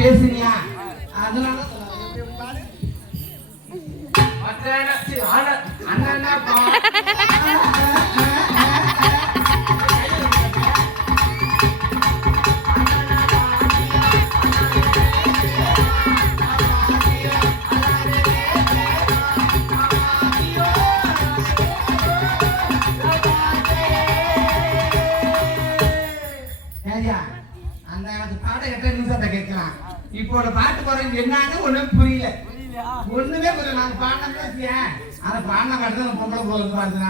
பேசுறியா அதனால அண்ணா கேட்கலாம். இப்போ பாட்டு போறேன் என்னன்னு ஒண்ணும் புரியல, ஒண்ணுமே புரியல. நாங்க பாடினா அந்த பாடின பாட்டு தான் பொம்பளை போகிறது பாடுறதுனால